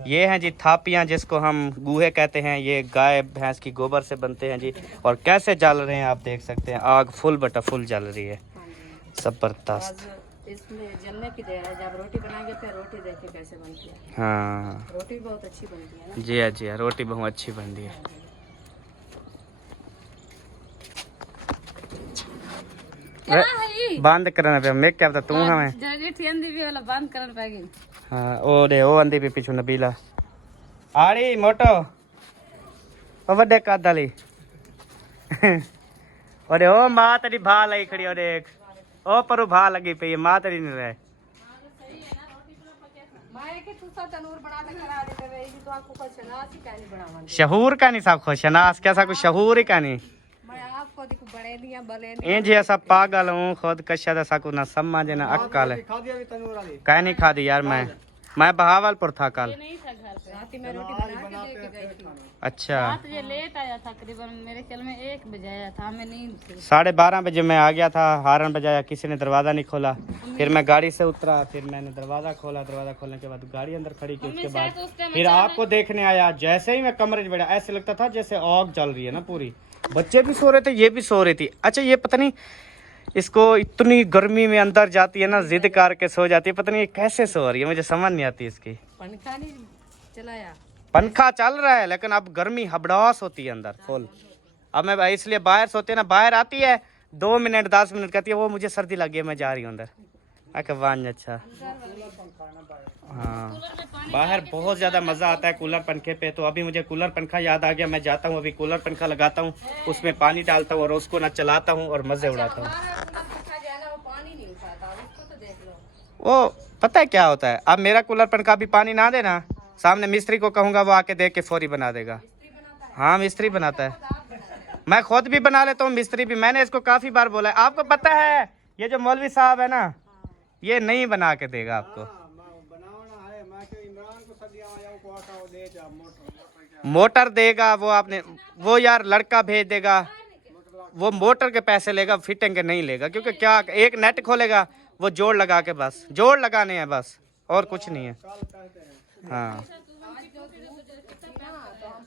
ये हैं जी थापियाँ, जिसको हम गूहे कहते हैं। ये गाय भैंस की गोबर से बनते हैं जी। और कैसे जल रहे हैं आप देख सकते हैं, आग फुल बटा फुल जल रही है, जबरदस्त। इसमें जलने की देर है, जब रोटी बनाएंगे फिर रोटी देखिए कैसे बनती है। हाँ रोटी बहुत अच्छी बनती है ना। जी हाँ जी हाँ, रोटी बहुत अच्छी बन रही है। क्या है ये? बंद करना पे मैं क्या बता तू हमें। जल्दी ठंडी भी वाला बंद करना पड़ेगी। हाँ ओ दे ओ अंधी भी पीछू नबीला आड़ी मोटो ओ बड़े कादाली ओरे ओ मां तेरी भा लगी खड़ी ओ देख ओ परू भा लगी पई है, मां तेरी नहीं रहे। शहूर का नहीं सब खुश शनास कैसा कुछ शहूर ही का नहीं। इंज ऐसा पागल हूँ खुद कशा ऐसा कुछ ना समझ ना अक्कल है। खा दिया अभी तंदूर वाली। कह नहीं खा दी यार, मैं बहावलपुर था कल। नहीं था घर पे। रात में रोटी बना के दे के गई थी। अच्छा रात ये लेट आया था, करीबन मेरे ख्याल में 1 बजे आया था, हमें नींद थी। 12:30 बजे मैं आ गया था, हारन बजाया, किसी ने दरवाज़ा नहीं खोला। फिर मैं गाड़ी से उतरा, फिर मैंने दरवाज़ा खोला, दरवाज़ा खोलने के बाद गाड़ी अंदर खड़ी की। उसके बाद फिर आपको देखने आया। जैसे ही मैं कमरे में बैठा ऐसे लगता था जैसे आग जल रही है ना पूरी। बच्चे भी सो रहे थे, ये भी सो रही थी। अच्छा ये पता नहीं इसको इतनी गर्मी में अंदर जाती है ना, जिद करके सो जाती है, पता नहीं ये कैसे सो रही है, मुझे समझ नहीं आती इसकी। पंखा नहीं चलाया, पंखा चल रहा है लेकिन अब गर्मी हबड़ास होती है अंदर फुल। अब मैं इसलिए बाहर सोते ना, बाहर आती है 2 मिनट 10 मिनट कहती है वो मुझे सर्दी लगी है मैं जा रही हूँ अंदर। अच्छा हाँ बाहर बहुत ज़्यादा मज़ा आता है कूलर पंखे पे। तो अभी मुझे कूलर पंखा याद आ गया, मैं जाता हूँ अभी कूलर पंखा लगाता हूँ, उसमें पानी डालता हूँ और उसको ना चलाता हूँ और मज़े उड़ाता हूँ। वो पता है क्या होता है, अब मेरा कूलर पंखा भी पानी ना देना, सामने मिस्त्री को कहूँगा वो आके देख के फौरी बना देगा। हाँ मिस्त्री बनाता है, मैं खुद भी बना लेता हूँ, मिस्त्री भी। मैंने इसको काफ़ी बार बोला है। आपको पता है ये जो मौलवी साहब है ना, ये नहीं बना के देगा आपको। मोटर देगा वो, आपने वो यार लड़का भेज देगा, वो मोटर के पैसे लेगा, फिटिंग के नहीं लेगा। क्योंकि क्या एक नेट खोलेगा वो जोड़ लगा के, बस जोड़ लगाने हैं बस, और कुछ नहीं है। हाँ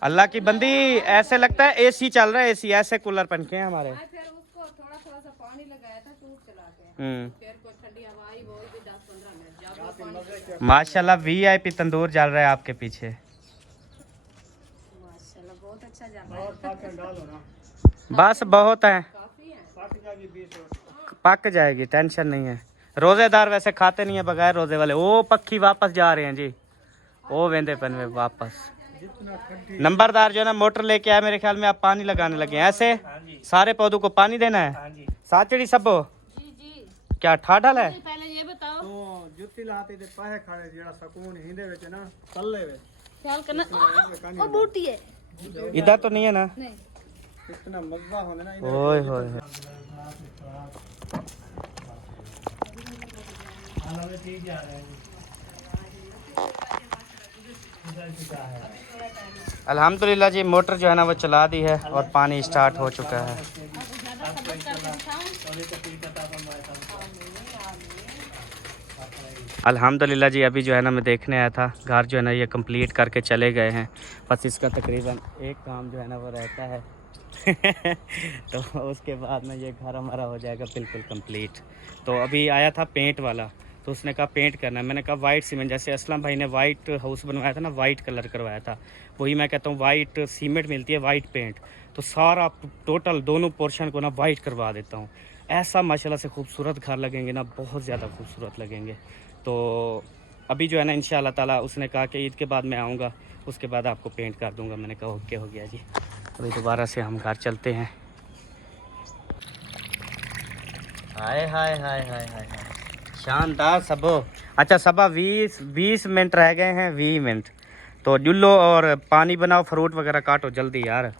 अल्लाह की बंदी, ऐसे लगता है एसी चल रहा है, एसी ऐसे कूलर पंखे हैं हमारे। फिर उसको थोड़ा थोड़ा सा पानी लगाया था, ट्यूब चला के, फिर को ठंडी हवा आई, वो भी 10-15 मिनट जब माशाल्लाह वीआईपी तंदूर जल रहा है आपके पीछे। माशाल्लाह बहुत अच्छा जा रहा है। और पाके डालो ना, बस बहुत है, काफी है। पाक जाएगी 20 और। पक जाएगी, टेंशन नहीं है। रोजेदार वैसे खाते नहीं है बगैर रोजे वाले। ओ पक्षी वापस जा रहे हैं जी, ओ वेंदे पन में वापस। जितना ठंडी नंबरदार जो है ना मोटर लेके आया, मेरे ख्याल में आप पानी लगाने लगे हैं। ऐसे सारे पौधों को पानी देना है। साचड़ी सबो जी जी। क्या ठाडल है? पहले ये बताओ, तो जुत्ती लाते ते पाए खाए जेड़ा सकून हिंदे विच ना तल्ले वे ख्याल करना। ओ बूटी है। इधर तो नहीं है ना? नहीं, इतना मजा होने ना ओए होए। अल्हम्दुलिल्लाह जी, मोटर जो है ना वो चला दी है और पानी स्टार्ट हो चुका है। ज्यादा सबूत करके दिखाऊं? अल्हम्दुलिल्लाह जी, अभी जो है ना मैं देखने आया था, घर जो है ना ये कंप्लीट करके चले गए हैं। बस इसका तकरीबन एक काम जो है ना वो रहता है तो उसके बाद में ये घर हमारा हो जाएगा बिल्कुल कंप्लीट। तो अभी आया था पेंट वाला, तो उसने कहा पेंट करना है। मैंने कहा वाइट सीमेंट, जैसे असलम भाई ने वाइट हाउस बनवाया था ना, वाइट कलर करवाया था, वही मैं कहता हूँ वाइट सीमेंट मिलती है, वाइट पेंट। तो सारा टोटल दोनों पोर्शन को ना वाइट करवा देता हूँ। ऐसा माशाल्लाह से खूबसूरत घर लगेंगे ना, बहुत ज़्यादा खूबसूरत लगेंगे। तो अभी जो है ना इंशाअल्लाह ताला उसने कहा कि ईद के बाद मैं आऊँगा, उसके बाद आपको पेंट कर दूँगा। मैंने कहा ओके हो गया जी। अभी दोबारा से हम घर चलते हैं। हाय हाय हाय हाय हाय शानदार सबो। अच्छा सबा 20 मिनट रह गए हैं, 20 मिनट। तो जुल्लो और पानी बनाओ, फ्रूट वगैरह काटो जल्दी यार,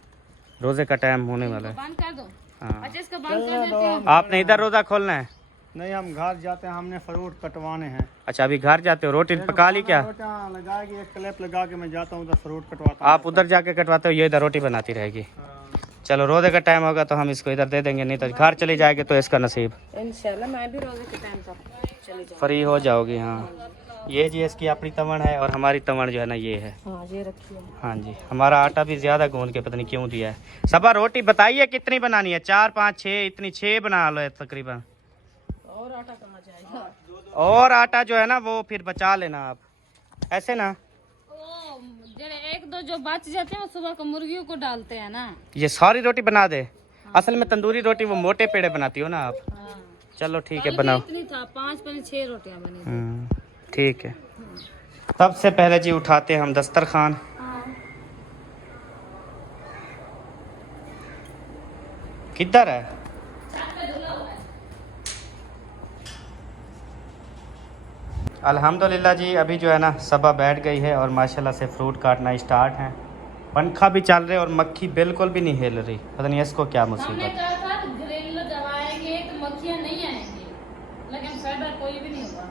रोज़े का टाइम होने वाला है। बंद कर दो। हाँ, अच्छा इसको बंद कर देते हैं। आपने इधर रोज़ा खोलना है? नहीं, हम घर जाते हैं, हमने फ्रूट कटवाने हैं। अच्छा अभी घर जाते हो, रोटी पका ली क्या? रोटियां लगाएगी, एक क्लिप लगा के मैं जाता हूँ तो फ्रूट कटवाता आप उधर जाके कटवाते हो, ये इधर रोटी बनाती रहेगी। चलो रोज़े का टाइम होगा तो हम इसको इधर दे देंगे, नहीं तो घर चली जाएगी तो इसका नसीब। इंशाल्लाह मैं भी रोजे के टाइम तक चली जाऊंगी। फ्री हो जाओगी। हाँ, ये जी इसकी अपनी तमन है और हमारी तमन जो है ना ये है। हाँ ये रखिए। हाँ जी, हमारा आटा भी ज़्यादा गूंद के पता नहीं क्यों दिया है। सबा रोटी बताइए कितनी बनानी है? 4 5 6, इतनी 6 बना लो तकरीबन। और आटा कहाँ जाएगा? और आटा जो है ना वो फिर बचा लेना आप, ऐसे ना। ओ जरे 1-2 जो बच जाते हैं वो सुबह को मुर्गियों को डालते हैं ना। ये सारी रोटी बना दे। असल में तंदूरी रोटी वो मोटे पेड़े बनाती हो ना आप। हाँ। चलो ठीक है कल भी बनाओ। इतनी था, 5-6 रोटियां बनी थी। ठीक है। सबसे पहले जी उठाते हैं हम दस्तरखान। किधर है? अल्हम्दुलिल्लाह जी, अभी जो है ना सबा बैठ गई है और माशाल्लाह से फ्रूट काटना स्टार्ट है। पंखा भी चल रहे और मक्खी बिल्कुल भी नहीं हिल रही, पता नहीं इसको क्या हमने मुसीबत। कहा था ग्रिल दबाएंगे तो मक्खियां नहीं आएंगी, लेकिन फायदा कोई भी नहीं होगा।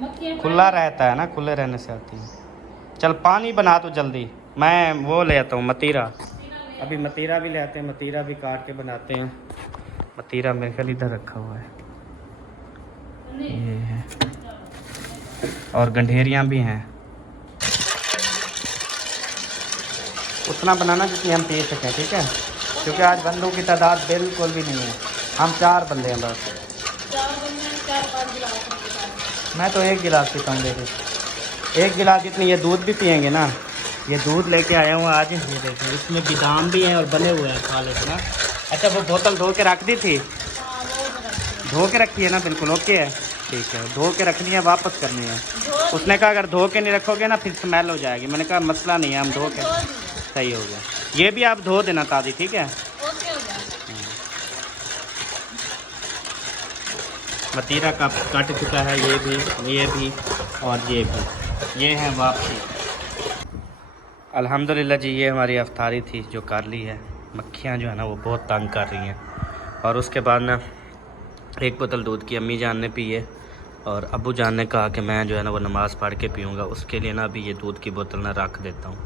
मक्खियां खुला रहता है ना, खुले रहने से आती है। चल पानी बना तो जल्दी, मैं वो ले आता हूँ मतीरा। अभी मतीरा भी ले आते हैं, मतीरा भी काट के बनाते हैं। मतीरा मेरे ख्याल इधर रखा हुआ है, ये है। और गंढेरियाँ भी हैं, उतना बनाना जितनी हम पी सकें, ठीक है? क्योंकि आज बंदों की तादाद बिल्कुल भी नहीं है, हम 4 बंदे हैं बस। 4-5 गिलास। मैं तो 1 गिलास पीता हूँ, देखिए 1 गिलास जितनी। ये दूध भी पियेंगे ना, ये दूध लेके आया हूँ आज, ये देखिए इसमें बादाम भी हैं और बने हुए हैं, खा लेते ना। अच्छा वो बोतल धो के रख दी थी? धो के रखी है ना, बिल्कुल ओके है, ठीक है। धो के रखनी है, वापस करनी है। उसने कहा अगर धो के नहीं रखोगे ना फिर स्मेल हो जाएगी। मैंने कहा मसला नहीं है, हम धो के, सही हो गया। ये भी आप धो देना ताज़ी, ठीक है? ओके हो गया। मतीरा का कट चुका है, ये भी और ये भी। ये है वापसी। अल्हम्दुलिल्लाह जी, ये हमारी अफ्तारी थी जो कर ली है। मक्खियाँ जो है ना वो बहुत तंग कर रही हैं। और उसके बाद ना 1 बोतल दूध की अम्मी जान ने पी है और अब्बू जान ने कहा कि मैं जो है ना वो नमाज़ पढ़ के पीऊँगा, उसके लिए ना अभी ये दूध की बोतल ना रख देता हूँ।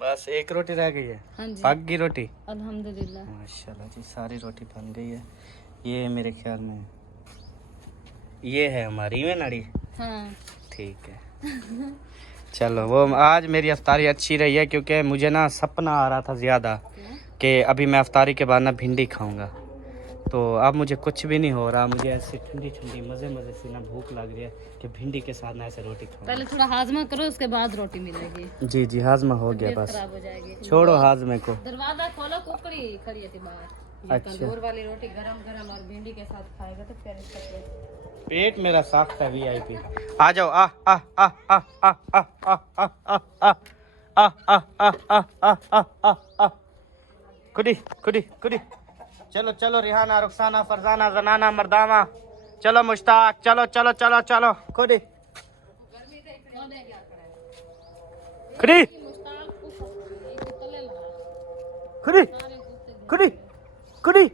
बस 1 रोटी रह गई है। हाँ जी, पक गई रोटी? अल्हम्दुलिल्लाह। माशाल्लाह जी, सारी रोटी बन गई है। ये मेरे ख्याल में ये है हमारी में नाड़ी। हाँ। ठीक है। चलो, वो आज मेरी अफ्तारी अच्छी रही है क्योंकि मुझे ना सपना आ रहा था ज़्यादा कि अभी मैं अफ्तारी के बाद ना भिंडी खाऊंगा। तो अब मुझे कुछ भी नहीं हो रहा, मुझे ऐसे ठंडी ठंडी मज़े मज़े से ना भूख लग रही है कि भिंडी के साथ ना ऐसे रोटी खाऊं। पहले थोड़ा हाजमा करो, उसके बाद रोटी मिलेगी। जी जी, हाजमा हो गया, तबीयत बस खराब हो जाएगी। छोड़ो हाजमे को। दरवाजा खोलो, कुकड़ी खड़ी है बाहर। ये अच्छा। तंदूर वाली रोटी गरम गरम और भिंडी के साथ खाएगा तो फिर इसका पेट मेरा सख्त है VIP। आ जाओ। आ आ आ आ आ आ आ आ आ आ आ आ आ आ आ। खुदी खुदी खुदी। चलो चलो, रिहाना, रुखसाना, फरजाना, जनाना, मर्दाना, चलो मुश्ताक, चलो चलो चलो चलो। खुदी खुदी खुदी खुदी खुदी।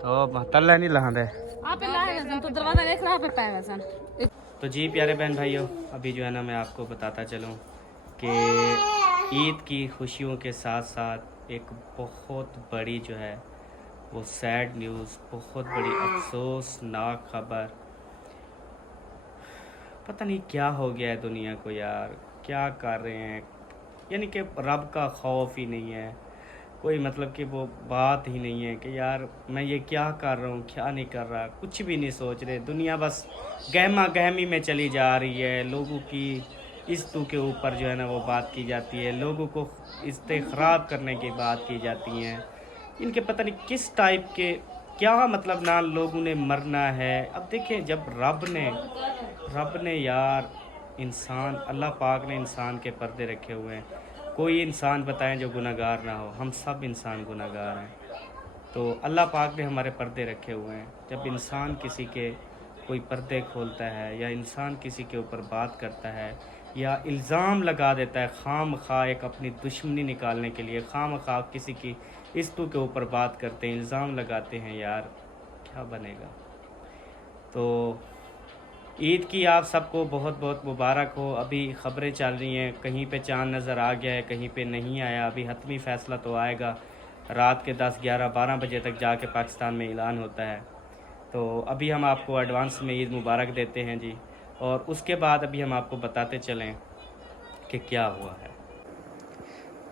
तो तल्ला नहीं लहा दे। आप लाएगा तो दरवाजा देख रहा पे पाएगा सन। तो जी प्यारे बहन भाइयों, अभी जो है ना मैं आपको बताता चलूँ कि ईद की खुशियों के साथ साथ एक बहुत बड़ी जो है वो सैड न्यूज़, बहुत बड़ी अफसोसनाक खबर। पता नहीं क्या हो गया है दुनिया को यार, क्या कर रहे हैं, यानी कि रब का खौफ ही नहीं है, कोई मतलब कि वो बात ही नहीं है कि यार मैं ये क्या कर रहा हूँ, क्या नहीं कर रहा, कुछ भी नहीं सोच रहे। दुनिया बस गहमा गहमी में चली जा रही है। लोगों की इज्जतों के ऊपर जो है ना वो बात की जाती है, लोगों को इज्जतें ख़राब करने की बात की जाती हैं। इनके पता नहीं किस टाइप के क्या मतलब ना लोगों ने मरना है। अब देखें, जब रब ने यार इंसान, अल्लाह पाक ने इंसान के पर्दे रखे हुए हैं। कोई इंसान बताएं जो गुनाहगार ना हो, हम सब इंसान गुनाहगार हैं। तो अल्लाह पाक ने हमारे पर्दे रखे हुए हैं। जब इंसान किसी के कोई पर्दे खोलता है या इंसान किसी के ऊपर बात करता है या इल्ज़ाम लगा देता है खाम खा एक अपनी दुश्मनी निकालने के लिए, खाम खा किसी की इज्जतों के ऊपर बात करते हैं, इल्ज़ाम लगाते हैं, यार क्या बनेगा। तो ईद की आप सबको बहुत बहुत मुबारक हो। अभी ख़बरें चल रही हैं, कहीं पे चांद नज़र आ गया है, कहीं पे नहीं आया। अभी हतमी फ़ैसला तो आएगा रात के 10, 11, 12 बजे तक जाके पाकिस्तान में ऐलान होता है। तो अभी हम आपको एडवांस में ईद मुबारक देते हैं जी, और उसके बाद अभी हम आपको बताते चलें कि क्या हुआ है।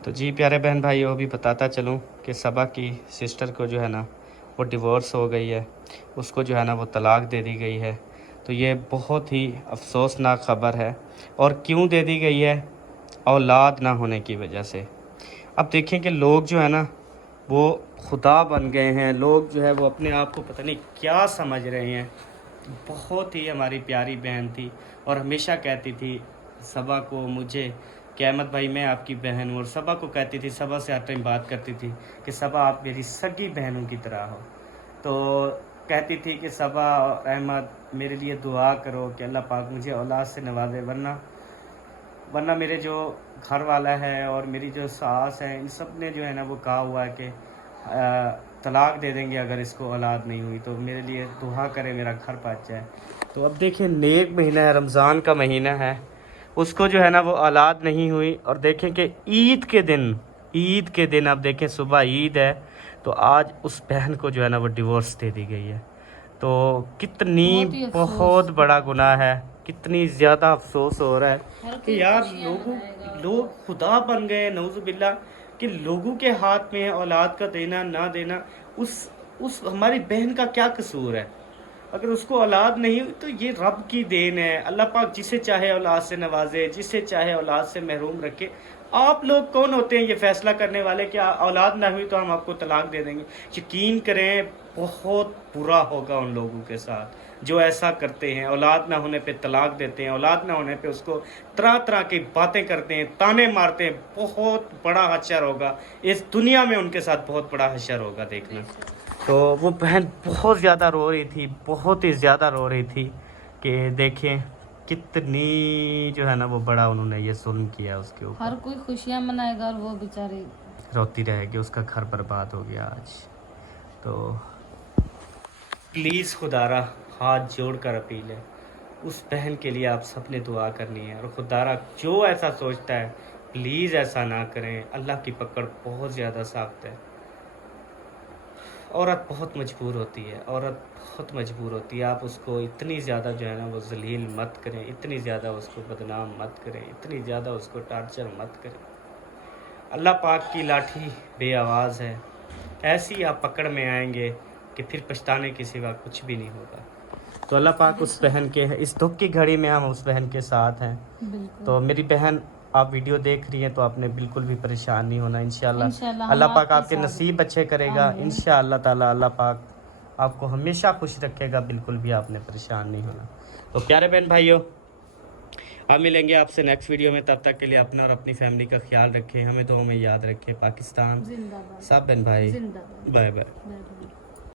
तो जी प्यारे बहन भाइयों, अभी बताता चलूँ कि सबा की सिस्टर को जो है ना वो डिवोर्स हो गई है, उसको जो है ना वो तलाक दे दी गई है। तो ये बहुत ही अफसोसनाक ख़बर है। और क्यों दे दी गई है? औलाद ना होने की वजह से। अब देखें कि लोग जो है ना वो खुदा बन गए हैं, लोग जो है वो अपने आप को पता नहीं क्या समझ रहे हैं। बहुत ही हमारी प्यारी बहन थी और हमेशा कहती थी सबा को, मुझे कि अहमद भाई मैं आपकी बहन हूँ, और सबा को कहती थी, सबा से हर टाइम बात करती थी कि सबा आप मेरी सगी बहनों की तरह हो। तो कहती थी कि सबा और अहमद मेरे लिए दुआ करो कि अल्लाह पाक मुझे औलाद से नवाजे, वरना मेरे जो घर वाला है और मेरी जो सास है, इन सब ने जो है ना वो कहा हुआ है कि तलाक दे देंगे अगर इसको औलाद नहीं हुई, तो मेरे लिए दुआ करें मेरा घर पहुँच जाए। तो अब देखिए, नेक महीना है, रमज़ान का महीना है, उसको जो है ना वो औलाद नहीं हुई। और देखें कि ईद के दिन अब देखें सुबह ईद है, तो आज उस बहन को जो है ना वो डिवोर्स दे दी गई है। तो कितनी बहुत बड़ा गुनाह है, कितनी ज़्यादा अफसोस हो रहा है कि यार लोग खुदा बन गए, नऊज़ुबिल्लाह, कि लोगों के हाथ में औलाद का देना ना देना। उस हमारी बहन का क्या कसूर है? अगर उसको औलाद नहीं हुई तो ये रब की देन है। अल्लाह पाक जिसे चाहे औलाद से नवाजे, जिसे चाहे औलाद से महरूम रखे। आप लोग कौन होते हैं ये फैसला करने वाले कि औलाद ना हुई तो हम आपको तलाक दे देंगे? यकीन करें बहुत बुरा होगा उन लोगों के साथ जो ऐसा करते हैं, औलाद ना होने पे तलाक देते हैं, औलाद ना होने पे उसको तरह तरह की बातें करते हैं, ताने मारते हैं। बहुत बड़ा हश्र होगा इस दुनिया में, उनके साथ बहुत बड़ा हश्र होगा देखना। तो वो बहन बहुत ज़्यादा रो रही थी, बहुत ही ज़्यादा रो रही थी कि देखें कितनी जो है ना वो बड़ा उन्होंने ये जुल्म किया उसके ऊपर। हर कोई खुशियाँ मनाएगा और वो बेचारी रोती रहेगी, उसका घर बर्बाद हो गया आज। तो प्लीज़ खुदारा हाथ जोड़ कर अपील है, उस बहन के लिए आप सब ने दुआ करनी है। और खुदारा जो ऐसा सोचता है प्लीज़ ऐसा ना करें, अल्लाह की पकड़ बहुत ज़्यादा सख्त है। औरत बहुत मजबूर होती है, औरत बहुत मजबूर होती है। आप उसको इतनी ज़्यादा जो है ना वो जलील मत करें, इतनी ज़्यादा उसको बदनाम मत करें, इतनी ज़्यादा उसको टार्चर मत करें। अल्लाह पाक की लाठी बेआवाज़ है, ऐसी आप पकड़ में आएंगे कि फिर पछताने के सिवा कुछ भी नहीं होगा। तो अल्लाह पाक उस बहन के, इस दुख की घड़ी में हम उस बहन के साथ हैं। बिल्कुल। तो मेरी बहन, आप वीडियो देख रही हैं तो आपने बिल्कुल भी परेशान नहीं होना। इंशाल्लाह इंशाल्लाह अल्लाह हम पाक आपके आपके साथ नसीब अच्छे करेगा। आमीन। इंशाल्लाह ताला अल्लाह पाक आपको हमेशा खुश रखेगा, बिल्कुल भी आपने परेशान नहीं होना। तो प्यारे बहन भाइयों, हम मिलेंगे आपसे नेक्स्ट वीडियो में। तब तक के लिए अपना और अपनी फैमिली का ख्याल रखें, हमें तो हमें याद रखें। पाकिस्तान जिंदाबाद। सब बहन भाई, जिंदाबाद। Bye bye. Bye bye.